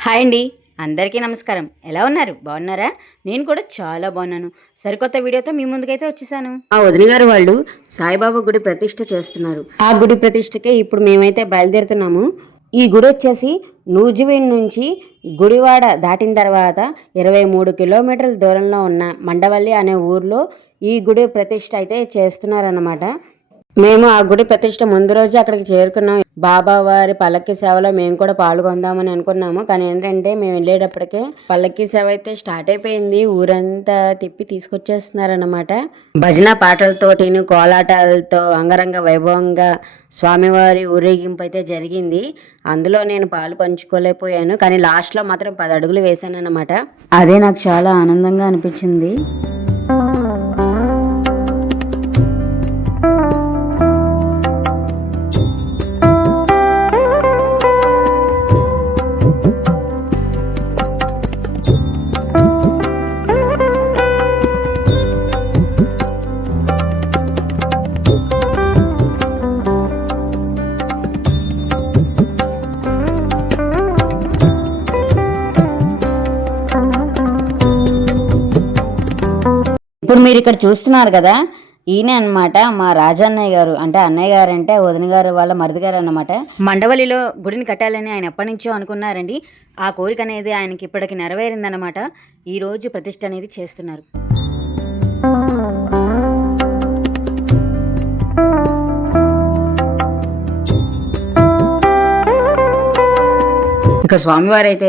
Hi అండి. అందరికీ నమస్కారం. ఎలా ఉన్నారు? బాగున్నారా? నేను కూడా చాలా బాగున్నాను. సరికొత్త వీడియోతో మీ ముందుకైతే వచ్చేసాను. ఆ వదిన గారు వాళ్ళు సాయిబాబా గుడి ప్రతిష్ట చేస్తున్నారు. ఆ గుడి ప్రతిష్టకే ఇప్పుడు మేమైతే బయలుదేరుతున్నాము. ఈ గుడి వచ్చేసి నూజివీడ్ నుంచి గుడివాడ దాటిన తర్వాత ఇరవై మూడు కిలోమీటర్ల దూరంలో ఉన్న మండవల్లి అనే ఊర్లో ఈ గుడి ప్రతిష్ట అయితే చేస్తున్నారన్నమాట. మేము ఆ గుడి ప్రతిష్ట ముందు రోజు అక్కడికి చేరుకున్నాం. బాబా వారి పల్లకి సేవలో మేము కూడా పాల్గొందామని అనుకున్నాము. కానీ ఏంటంటే మేము వెళ్ళేటప్పటికే పల్లకి సేవ అయితే స్టార్ట్ అయిపోయింది. ఊరంతా తిప్పి తీసుకొచ్చేస్తున్నారన్నమాట. భజన పాటలతోటి కోలాటాలతో అంగరంగ వైభవంగా స్వామివారి ఊరేగింపు అయితే జరిగింది. అందులో నేను పాలు పంచుకోలేకపోయాను. కానీ లాస్ట్లో మాత్రం పది అడుగులు వేశాను అనమాట అదే నాకు చాలా ఆనందంగా అనిపించింది. ఇక్కడ చూస్తున్నారు కదా ఈయన అన్నమాట మా రాజన్నయ్య గారు. అంటే అన్నయ్య గారు అంటే వదిన గారు వాళ్ళ మరిది గారు అన్నమాట. మండవల్లిలో గుడిని కట్టాలని ఆయన ఎప్పటి నుంచో అనుకున్నారండి. ఆ కోరిక అనేది ఆయనకి ఇప్పటికి నెరవేరిందనమాట ఈ రోజు ప్రతిష్ట అనేది చేస్తున్నారు. ఇక స్వామివారు అయితే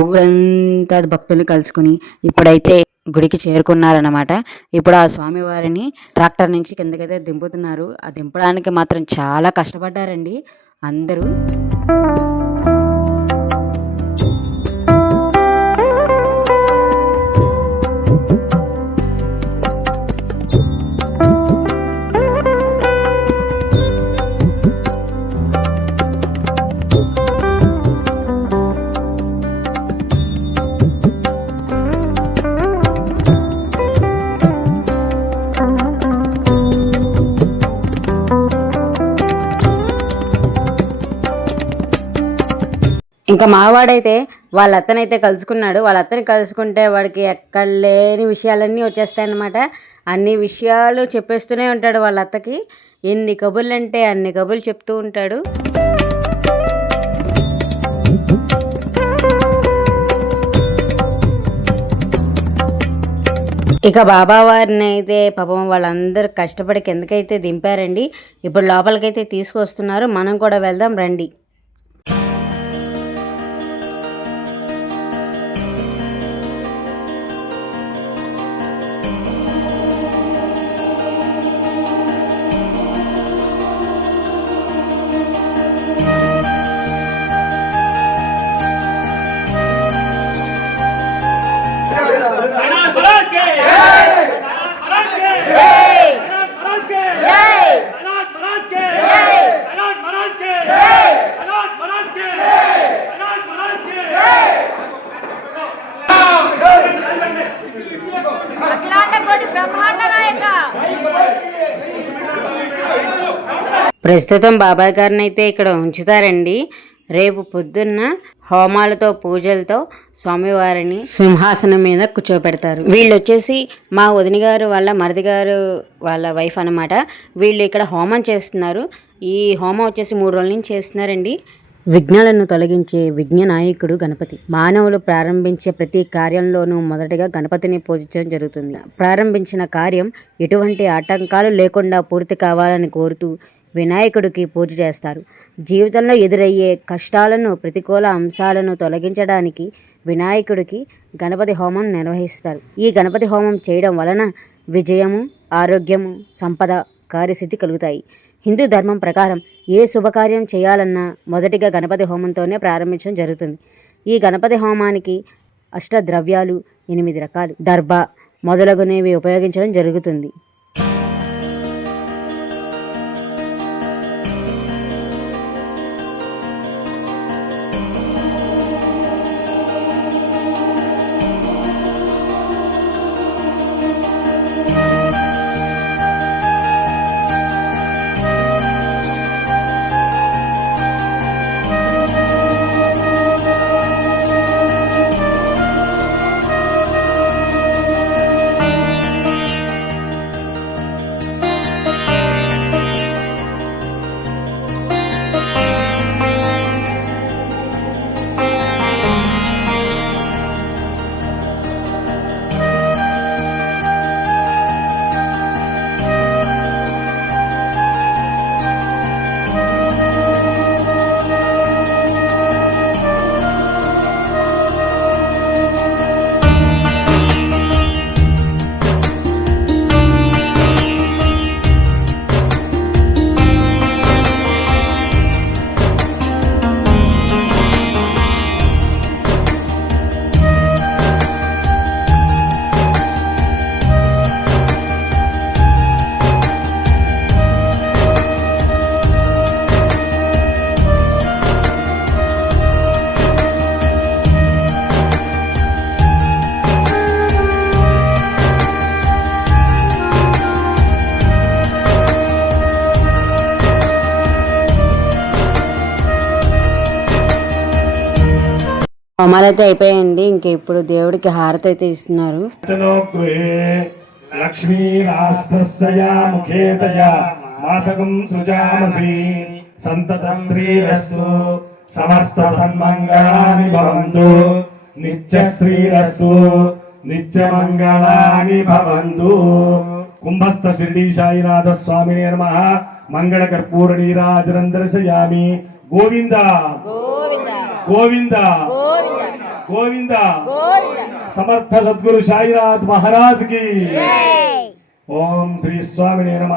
ఊరంతా భక్తుల్ని కలుసుకుని ఇప్పుడైతే గుడికి చేరుకున్నారన్నమాట. ఇప్పుడు ఆ స్వామివారిని ట్రాక్టర్ నుంచి కిందకైతే దింపుతున్నారు. ఆ దింపడానికి మాత్రం చాలా కష్టపడ్డారండి అందరూ. ఇంకా మావాడైతే వాళ్ళ అత్తనైతే కలుసుకున్నాడు. వాళ్ళ అత్తని కలుసుకుంటే వాడికి ఎక్కడ లేని విషయాలన్నీ వచ్చేస్తాయన్నమాట. అన్ని విషయాలు చెప్పేస్తూనే ఉంటాడు వాళ్ళ అత్తకి ఎన్ని కబుర్లు అంటే అన్ని కబుర్లు చెప్తూ ఉంటాడు. ఇక బాబా వారిని అయితే పాపం వాళ్ళందరూ కష్టపడి కిందకైతే దింపారండి. ఇప్పుడు లోపలికైతే తీసుకొస్తున్నారు. మనం కూడా వెళ్దాం రండి. ప్రస్తుతం బాబాయ్ గారిని అయితే ఇక్కడ ఉంచుతారండి. రేపు పొద్దున్న హోమాలతో పూజలతో స్వామివారిని సింహాసనం మీద కూర్చోపెడతారు వీళ్ళు వచ్చేసి మా వదిన గారు వాళ్ళ మరిది గారు వాళ్ళ వైఫ్ అనమాట వీళ్ళు ఇక్కడ హోమం చేస్తున్నారు. ఈ హోమం వచ్చేసి మూడు రోజుల నుంచి చేస్తున్నారండి. విఘ్నాలను తొలగించే విఘ్న నాయకుడు గణపతి. మానవులు ప్రారంభించే ప్రతి కార్యంలోనూ మొదటగా గణపతిని పూజించడం జరుగుతుంది. ప్రారంభించిన కార్యం ఎటువంటి ఆటంకాలు లేకుండా పూర్తి కావాలని కోరుతూ వినాయకుడికి పూజ చేస్తారు. జీవితంలో ఎదురయ్యే కష్టాలను ప్రతికూల అంశాలను తొలగించడానికి వినాయకుడికి గణపతి హోమం నిర్వహిస్తారు. ఈ గణపతి హోమం చేయడం వలన విజయము ఆరోగ్యము సంపద కార్యసిద్ధి కలుగుతాయి. హిందూ ధర్మం ప్రకారం ఏ శుభకార్యం చేయాలన్నా మొదటిగా గణపతి హోమంతోనే ప్రారంభించడం జరుగుతుంది. ఈ గణపతి హోమానికి అష్టద్రవ్యాలు ఎనిమిది రకాలు దర్భ మొదలగునవి ఉపయోగించడం జరుగుతుంది. Bye. హోమాలైతే అయిపోయాయండి. ఇంక ఇప్పుడు దేవుడికి హారతి అయితే ఇస్తున్నారు సమస్త సన్మంగళాని భవంతు. నిత్య శ్రీరస్తు నిత్య మంగళాని భవంతు. కుంభస్థ షిరిడి సాయినాథ స్వామినే నమ. మంగళ కర్పూర నీరాజనం దర్శయామి గోవింద. గోవింద. గోవింద. సమర్థ సద్గురు సాయినాథ్ మహారాజ్కి ఓం శ్రీ స్వామినే నమ.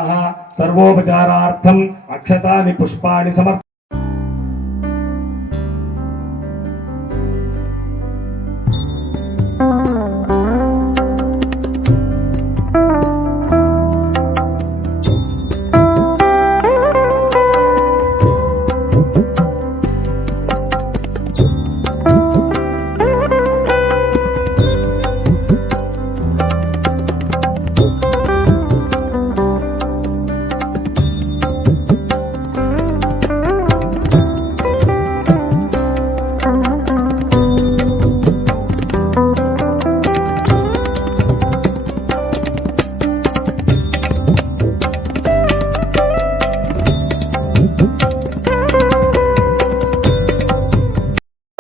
సర్వోపచారార్థం అక్షతాని పుష్పాణి సమర్ప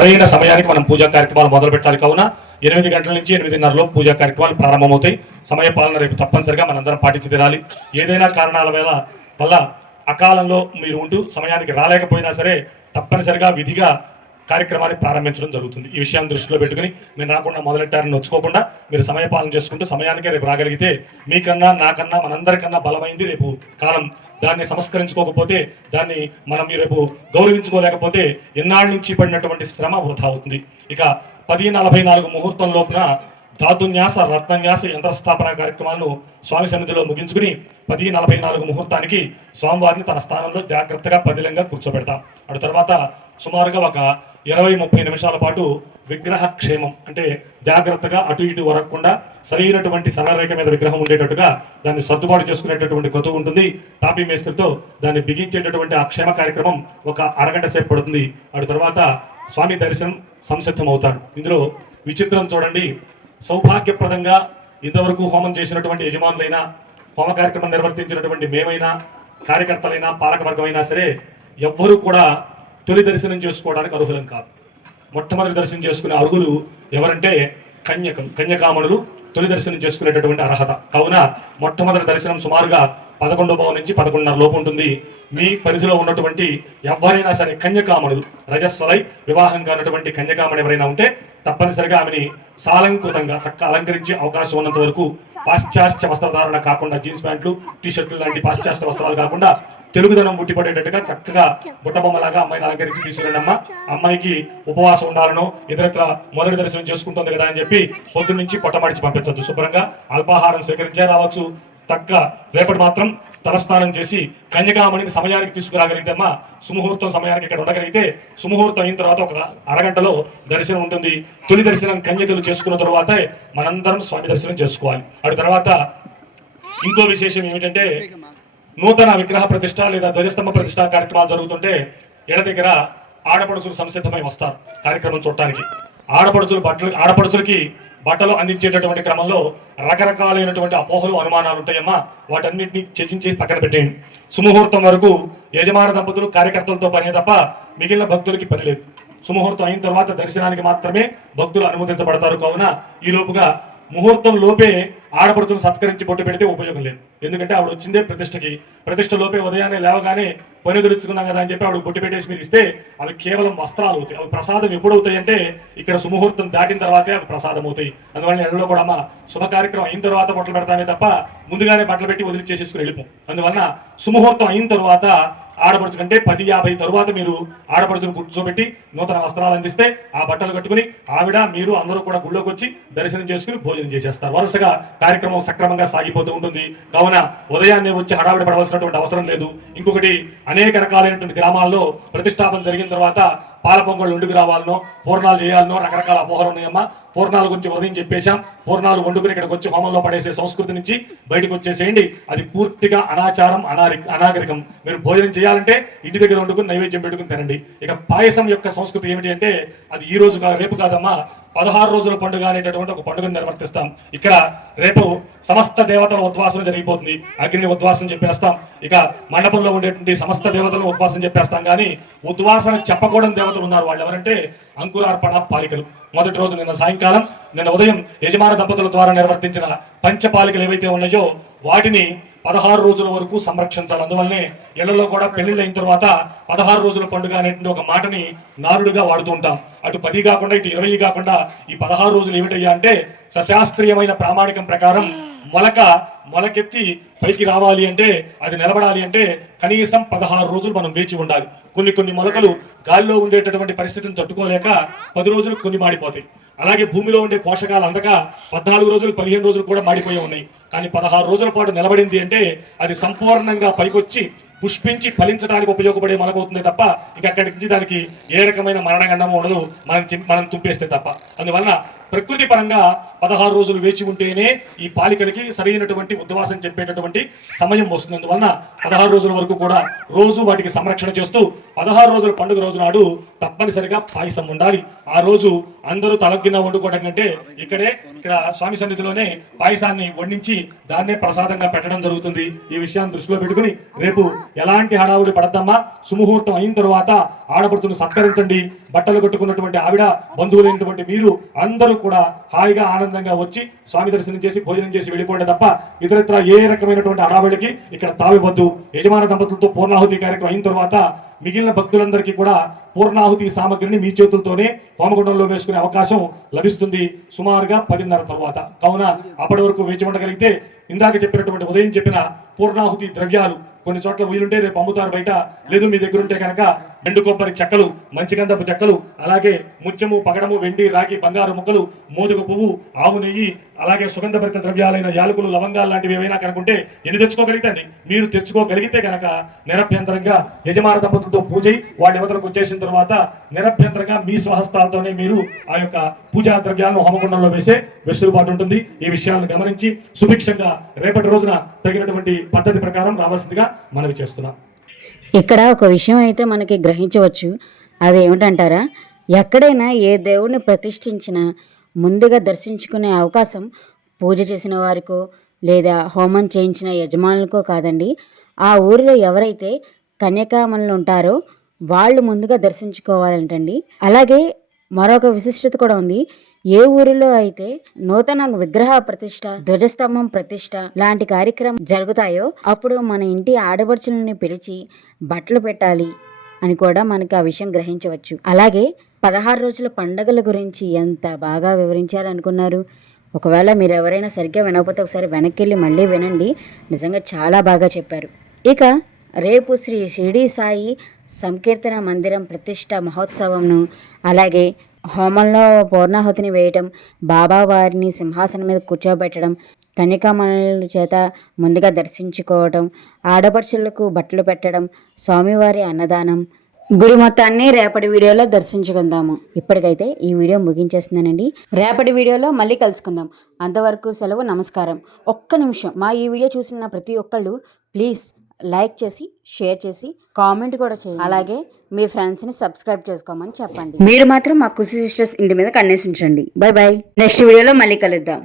సరైన సమయానికి మనం పూజా కార్యక్రమాలు మొదలు పెట్టాలి. కావున ఎనిమిది గంటల నుంచి ఎనిమిదిన్నరలో పూజా కార్యక్రమాలు ప్రారంభమవుతాయి. సమయ పాలన రేపు తప్పనిసరిగా మనందరం పాటించి తీరాలి. ఏదైనా కారణాల వల్ల వల్ల అకాలంలో మీరు ఉంటూ సమయానికి రాలేకపోయినా సరే తప్పనిసరిగా విధిగా కార్యక్రమాన్ని ప్రారంభించడం జరుగుతుంది. ఈ విషయాన్ని దృష్టిలో పెట్టుకుని మీరు రాకుండా మొదలెట్టారని నొచ్చుకోకుండా మీరు సమయపాలన చేసుకుంటూ సమయానికే రేపు రాగలిగితే మీకన్నా నాకన్నా మనందరికన్నా బలమైంది రేపు కాలం. దాన్ని సంస్కరించుకోకపోతే దాన్ని మనం రేపు గౌరవించుకోలేకపోతే ఎన్నాళ్ళ నుంచి పడినటువంటి శ్రమ వృధా అవుతుంది. ఇక పది నలభై నాలుగు ముహూర్తం లోపున ధాతున్యాస రత్నన్యాస యంత్రస్థాపన కార్యక్రమాలను స్వామి సన్నిధిలో ముగించుకుని పది నలభై నాలుగు ముహూర్తానికి స్వామివారిని తన స్థానంలో జాగ్రత్తగా పదిలంగా కూర్చోబెడతాం. అటు తర్వాత సుమారుగా ఒక ఇరవై ముప్పై నిమిషాల పాటు విగ్రహ క్షేమం అంటే జాగ్రత్తగా అటు ఇటు వరకుండా సరైనటువంటి సరళరేఖ మీద విగ్రహం ఉండేటట్టుగా దాన్ని సర్దుబాటు చేసుకునేటటువంటి క్రతువు ఉంటుంది. తాపీ మేస్త్రితో దాన్ని బిగించేటటువంటి ఆ క్షేమ కార్యక్రమం ఒక అరగంట సేపు పడుతుంది. అటు తర్వాత స్వామి దర్శనం సంసిద్ధం అవుతాడు ఇందులో విచిత్రం చూడండి. సౌభాగ్యప్రదంగా ఇంతవరకు హోమం చేసినటువంటి యజమానులైనా హోమ కార్యక్రమం నిర్వర్తించినటువంటి మేమైనా కార్యకర్తలైనా పాలకవర్గమైనా సరే ఎవ్వరూ కూడా తొలి దర్శనం చేసుకోవడానికి అర్హులం కాదు. మొట్టమొదటి దర్శనం చేసుకునే అర్హులు ఎవరంటే కన్యకం కన్యకామణులు తొలి దర్శనం చేసుకునేటటువంటి అర్హత. కావున మొట్టమొదటి దర్శనం సుమారుగా పదకొండో భావం నుంచి పదకొండున్నర లోపు ఉంటుంది. మీ పరిధిలో ఉన్నటువంటి ఎవరైనా సరే కన్యకామణులు రజస్వలై వివాహం కానటువంటి కన్యకామణి ఎవరైనా ఉంటే తప్పనిసరిగా ఆమెని సాలంకృతంగా చక్క అలంకరించే అవకాశం ఉన్నంత వరకు పాశ్చాత్య వస్త్రధారణ కాకుండా జీన్స్ ప్యాంట్లు టీ షర్ట్లు లాంటి పాశ్చాత్య వస్త్రాలు కాకుండా తెలుగుదనం ముట్టిపడేటట్టుగా చక్కగా బుట్టబొమ్మలాగా అమ్మాయిని అలంకరించి తీసుకురండి అమ్మ అమ్మాయికి ఉపవాసం ఉండాలనో ఇతరత్ర మొదటి దర్శనం చేసుకుంటుంది కదా అని చెప్పి పొద్దున్న నుంచి పొట్టమడిచి పంపించద్దు. శుభ్రంగా అల్పాహారం స్వీకరించే రావచ్చు. తక్క రేపటి మాత్రం తలస్నానం చేసి కన్యకామణిని సమయానికి తీసుకురాగలిగితే అమ్మా సుముహూర్తం సమయానికి ఇక్కడ ఉండగలిగితే సుముహూర్తం అయిన తర్వాత ఒక అరగంటలో దర్శనం ఉంటుంది. తొలి దర్శనం కన్యకలు చేసుకున్న తర్వాత మనందరం స్వామి దర్శనం చేసుకోవాలి. అటు తర్వాత ఇంకో విశేషం ఏమిటంటే నూతన విగ్రహ ప్రతిష్ట లేదా ధ్వజస్తంభ ప్రతిష్ట కార్యక్రమాలు జరుగుతుంటే ఎడ దగ్గర ఆడపడుచులు సంసిద్ధమై వస్తారు కార్యక్రమం చూడటానికి. ఆడపడుచులు బట్టలు ఆడపడుచులకి బట్టలు అందించేటటువంటి క్రమంలో రకరకాలైనటువంటి అపోహలు అనుమానాలు ఉంటాయమ్మా. వాటన్నిటిని చర్చించి పక్కన పెట్టేయండి. సుముహూర్తం వరకు యజమాన దంపతులు కార్యకర్తలతో పనే తప్ప మిగిలిన భక్తులకి పని లేదు. సుముహూర్తం అయిన తర్వాత దర్శనానికి మాత్రమే భక్తులు అనుమతించబడతారు. కావున ఈ లోపుగా ముహూర్తం లోపే ఆడపడుచును సత్కరించి బొట్టు పెడితే ఉపయోగం లేదు. ఎందుకంటే ఆవిడ వచ్చిందే ప్రతిష్టకి. ప్రతిష్ట లోపే ఉదయాన్నే లేవగానే పని తెలుసుకున్నాం కదా అని చెప్పి ఆవిడ బొట్టు పెట్టేసి మీరు ఇస్తే అవి కేవలం వస్త్రాలు అవుతాయి. అవి ప్రసాదం ఎప్పుడవుతాయి అంటే ఇక్కడ సుముహూర్తం దాటిన తర్వాతే అవి ప్రసాదం అవుతాయి. అందువల్ల ఎడలో కూడా అమ్మ శుభ కార్యక్రమం అయిన తర్వాత బట్టలు పెడతామే తప్ప ముందుగానే బట్టలు పెట్టి వదిలిచేసేసుకుని వెళ్ళిపోం. అందువలన సుముహూర్తం అయిన తర్వాత ఆడపడుచు కంటే పది యాభై తరువాత మీరు ఆడపడుచును కూర్చోబెట్టి నూతన వస్త్రాలు అందిస్తే ఆ బట్టలు కట్టుకుని ఆవిడ మీరు అందరూ కూడా గుళ్ళోకి వచ్చి దర్శనం చేసుకుని భోజనం చేసేస్తారు. వరుసగా కార్యక్రమం సక్రమంగా సాగిపోతూ ఉంటుంది. కావున ఉదయాన్నే వచ్చి హడావిడి పడవలసినటువంటి అవసరం లేదు. ఇంకొకటి అనేక రకాలైనటువంటి గ్రామాల్లో ప్రతిష్టాపన జరిగిన తర్వాత పాల పొంగళ్ళు వండుకు రావాలనో పూర్ణాలు చేయాలనో రకరకాల అపోహలు ఉన్నాయమ్మా. పూర్ణాల గురించి ఉదయం చెప్పేశాం. పూర్ణాలు వండుకుని ఇక్కడికి వచ్చి హోమంలో పడేసే సంస్కృతి నుంచి బయటకు వచ్చేసేయండి. అది పూర్తిగా అనాచారం అనారి అనాగరికం. మీరు భోజనం చేయాలంటే ఇంటి దగ్గర వండుకుని నైవేద్యం పెట్టుకుని తినండి. ఇక పాయసం యొక్క సంస్కృతి ఏమిటి అంటే అది ఈ రోజు కాదు రేపు కాదమ్మా. పదహారు రోజుల పండుగ అనేటటువంటి ఒక పండుగను నిర్వర్తిస్తాం. ఇక్కడ రేపు సమస్త దేవతల ఉద్వాసన జరిగిపోతుంది. అగ్ని ఉద్వాసం చెప్పేస్తాం. ఇక మండపంలో ఉండేటువంటి సమస్త దేవతలను ఉద్వాసం చెప్పేస్తాం. కానీ ఉద్వాసన చెప్పకూడని దేవతలు ఉన్నారు వాళ్ళు ఎవరంటే అంకురార్పణ పాలికలు. మొదటి రోజు నిన్న సాయంకాలం నిన్న ఉదయం యజమాన దంపతుల ద్వారా నిర్వర్తించిన పంచపాలికలు ఏవైతే ఉన్నాయో వాటిని పదహారు రోజుల వరకు సంరక్షించాలి. అందువల్లనే ఇళ్ళలో కూడా పెళ్ళిళ్ళు అయిన తర్వాత పదహారు రోజుల పండుగ అనేటువంటి ఒక మాటని నారుడుగా వాడుతూ ఉంటాం. అటు పది కాకుండా ఇటు ఇరవై కాకుండా ఈ పదహారు రోజులు ఏమిటయ్యా అంటే సశాస్త్రీయమైన ప్రామాణికం ప్రకారం మొలక మొలకెత్తి పైకి రావాలి అంటే అది నిలబడాలి అంటే కనీసం పదహారు రోజులు మనం వేచి ఉండాలి. కొన్ని కొన్ని మొలకలు గాలిలో ఉండేటటువంటి పరిస్థితిని తట్టుకోలేక పది రోజులు కొన్ని మాడిపోతాయి. అలాగే భూమిలో ఉండే పోషకాలు అందక పద్నాలుగు రోజులు పదిహేను రోజులు కూడా మాడిపోయి ఉన్నాయి. కానీ పదహారు రోజుల పాటు నిలబడింది అంటే అది సంపూర్ణంగా పైకొచ్చి పుష్పించి ఫలించడానికి ఉపయోగపడే మొలకవుతుంది తప్ప ఇంకా అక్కడికి నుంచి దానికి ఏ రకమైన మరణగండము ఉండదు. మనం మనం తుంపేస్తే తప్ప. అందువలన ప్రకృతి పరంగా పదహారు రోజులు వేచి ఉంటేనే ఈ పాలికలకి సరైనటువంటి ఉద్వాసం చెప్పేటటువంటి సమయం వస్తుంది అందువలన పదహారు రోజుల వరకు కూడా రోజు వాటికి సంరక్షణ చేస్తూ పదహారు రోజుల పండుగ రోజు నాడు తప్పనిసరిగా పాయసం ఉండాలి. ఆ రోజు అందరూ తలగిన వండుకోవడం కంటే ఇక్కడే ఇక్కడ స్వామి సన్నిధిలోనే పాయసాన్ని వండించి దాన్నే ప్రసాదంగా పెట్టడం జరుగుతుంది. ఈ విషయాన్ని దృష్టిలో పెట్టుకుని రేపు ఎలాంటి హడావుడి పడద్దమ్మా? సుముహూర్తం అయిన తర్వాత ఆడపడుతున్న సత్కరించండి. బట్టలు కట్టుకున్నటువంటి ఆవిడ బంధువులైనటువంటి మీరు అందరూ కూడా హాయిగా ఆనందంగా వచ్చి స్వామి దర్శనం చేసి భోజనం చేసి వెళ్ళిపోండి తప్ప ఇతరత్ర ఏ రకమైనటువంటి హడావుడికి ఇక్కడ తావివద్దు యజమాన దంపతులతో పూర్ణాహుతి కార్యక్రమం అయిన తర్వాత మిగిలిన భక్తులందరికీ కూడా పూర్ణాహుతి సామగ్రిని మీ చేతులతోనే హోమగుండంలో వేసుకునే అవకాశం లభిస్తుంది. సుమారుగా పదిన్నర తర్వాత. కావున అప్పటి వరకు వేచి ఉండగలిగితే ఇందాక చెప్పినటువంటి ఉదయం చెప్పిన పూర్ణాహుతి ద్రవ్యాలు కొన్ని చోట్ల వీలుంటే రేపు అమ్ముతారు బయట. లేదు మీ దగ్గర ఉంటే కనుక ఎండు కొబ్బరి చెక్కలు మంచి గంధపు చెక్కలు అలాగే ముత్యము పగడము వెండి రాగి బంగారు ముక్కలు మోదుగ పువ్వు ఆవు నెయ్యి అలాగే సుగంధభరిత ద్రవ్యాలైన యాలకులు లవంగాలు లాంటివి ఏవైనా కనుకుంటే ఎన్ని తెచ్చుకోగలిగితే మీరు తెచ్చుకోగలిగితే కనుక నిరభ్యంతరంగా యజమాన దంపతులతో పూజ అయి వాడి వచ్చేసిన తర్వాత నిరభ్యంతరంగా మీ స్వహస్తాలతోనే మీరు ఆ యొక్క పూజా ద్రవ్యాలను హోమకుండంలో వేసే వెసులుబాటు ఉంటుంది. ఈ విషయాలను గమనించి సుభిక్షంగా రేపటి రోజున తగినటువంటి పద్ధతి ప్రకారం రావాల్సిందిగా మనవి చేస్తున్నాం. ఇక్కడ ఒక విషయం అయితే మనకి గ్రహించవచ్చు. అది ఏమిటంటారా ఎక్కడైనా ఏ దేవుణ్ణి ప్రతిష్ఠించినా ముందుగా దర్శించుకునే అవకాశం పూజ చేసిన వారికో లేదా హోమం చేయించిన యజమానులకో కాదండి. ఆ ఊరిలో ఎవరైతే కన్యకామణులు ఉంటారో వాళ్ళు ముందుగా దర్శించుకోవాలంటండి. అలాగే మరొక విశిష్టత కూడా ఉంది. ఏ ఊరిలో అయితే నూతన విగ్రహ ప్రతిష్ట ధ్వజస్తంభం ప్రతిష్ట లాంటి కార్యక్రమం జరుగుతాయో అప్పుడు మన ఇంటి ఆడపడుచులని పిలిచి బట్టలు పెట్టాలి అని కూడా మనకి ఆ విషయం గ్రహించవచ్చు. అలాగే పదహారు రోజుల పండగల గురించి ఎంత బాగా వివరించాలనుకున్నారు ఒకవేళ మీరు ఎవరైనా సరిగ్గా వినకపోతే ఒకసారి వెనక్కి వెళ్ళి మళ్ళీ వినండి. నిజంగా చాలా బాగా చెప్పారు. ఇక రేపు శ్రీ షిరిడి సాయి సంకీర్తన మందిరం ప్రతిష్ట మహోత్సవంను అలాగే హోమంలో పూర్ణాహుతిని వేయటం బాబా వారిని సింహాసనం మీద కూర్చోబెట్టడం కన్యకామణుల చేత ముందుగా దర్శించుకోవటం ఆడపడుచులకు బట్టలు పెట్టడం స్వామివారి అన్నదానం. గుడి మొత్తాన్ని రేపటి వీడియోలో దర్శించుకుందాము. ఇప్పటికైతే ఈ వీడియో ముగించేస్తున్నానండి. రేపటి వీడియోలో మళ్ళీ కలుసుకుందాం. అంతవరకు సెలవు నమస్కారం. ఒక్క నిమిషం. మా ఈ వీడియో చూసిన ప్రతి ఒక్కళ్ళు ప్లీజ్ లైక్ చేసి షేర్ చేసి కామెంట్ కూడా చేయండి. అలాగే మీ ఫ్రెండ్స్ని సబ్స్క్రైబ్ చేసుకోమని చెప్పండి. మీరు మాత్రం మా కుసి సిస్టర్స్ ఇంటి మీద కన్నేసి ఉంచండి బై బై. నెక్స్ట్ వీడియోలో మళ్ళీ కలుద్దాం.